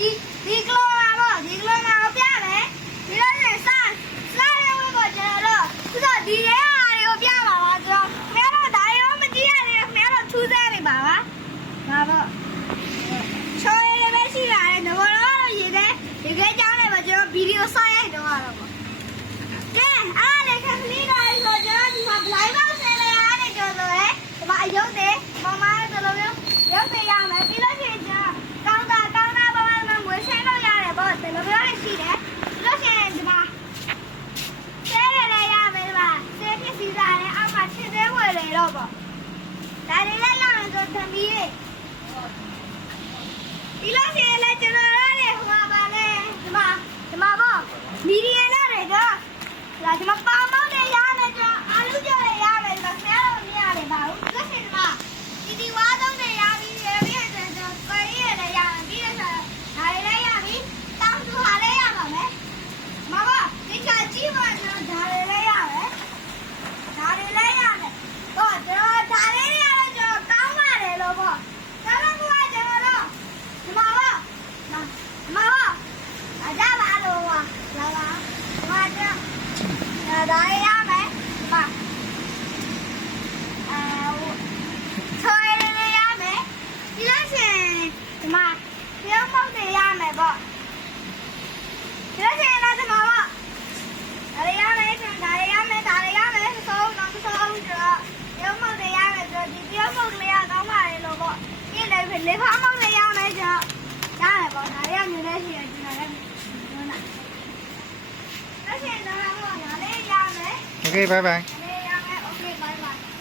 ဒီကလောမှာပေါ့ဒီကလောမှာပြမယ်ဒီလိုနဲ့စားတဲ့ဝက်ကိုကျွန်တော်တို့ဆိုတော့ဒီရဲအားတွေကိုပြပါပါဆိုတော့ခင်ဗျားတို့ဒါရောမကြည့်ရသေးဘူးခင်ဗျားတို့ထူးဆန်းနေပါပါဒါပေါ့ချောရည်ပဲရှိလာတယ်ငဘောတော့ရေတဲ့ဒီကဲကြောင်းနေပါကျွန်တော်ဗီဒီယိုဆောက်ရိုက်တော့ရတော့ပေါ့ကဲအားလေခက်လေးတော့ဆိုကျွန်တော်ဒီမှာ blind box ဆင်းနေရတယ်ကျွန်တော်လေဒီမှာအယုတ်တယ်မမတို့လိုမျိုးရုပ်သေးရမယ်ပြီးလို့ရှိရင်ကျွန်တော်ကောင်းတာဘာမှမငွေရှင်းလို့ရတယ်ပေါ့ဒီလိုမျိုးရှိတယ်ပြီးလို့ရှိရင်ဒီမှာဆဲရလည်းရမယ်ဒီမှာဆဲဖြစ်စီစားတယ်အောက်မှာချစ်သေးဝယ်လေတော့ပေါ့ဒါလေးလည်းလောက်လို့ဆိုသမီးလေးပြီးလို့ရှိရင်လည်းကျွန်တော်လည်းဟိုပါလေဒီမှာပေါ့မီဒီယံနဲ့တွေကလာဒီမှာပေါင်မောင်းနေရမယ်ကျွန်တော်အာလူကြော်ရရမယ်ဒီမှာဆဲလို့မရတယ်ပါဘူးပြီးလို့ရှိရင်ဒီမှာဒီဝါသုံးနေရပြီရပြီဆိုတော့ကိုယ်ရည်လည်းရပြီပြီးတော့ဒါလည်းရပြီတောင်းသူဟာလည်းရပါမယ်မမဒီကကြည့်ပါတော့ဒါလည်းရမယ်ဒါလည်းရမယ်တော့ကျွန်တော်ဒါလည်းရတော့ကျွန်တော်ကောင်းပါတယ်လို့ပေါ့ဒါတော့ကကျွန်တော်တို့ဒီမှာပေါ့အကြပါလို့ပါလာပါဒီမှာကျွန်တော်ဒါလည်းရမယ်ဒီမှာချောရည်လည်းရမယ်ဒီလိုရှင်ဒီမှာပြုံးပေါက်တွေရမယ်ပေါ့ဒီလိုရှင်လည်းဒီမှာပေါ့ဒါလည်းရမယ်ဒါလည်းရမယ်ဆုံးတော့ဆုံးတော့ပြုံးပေါက်တွေရမယ်ဆိုဒီပြုံးပေါက်လေးရကောင်းပါလေလို့ပေါ့ဒီလည်းလေဖားပေါက်လေးရမယ်ဆိုရတယ်ပေါ့ဒါလည်းမြင်နေရှိရကျွန်တော်လည်းပြောတာဒါရှင်တော့ပေါ့ဒါလည်းရမယ် Okay, bye bye. Okay, bye bye.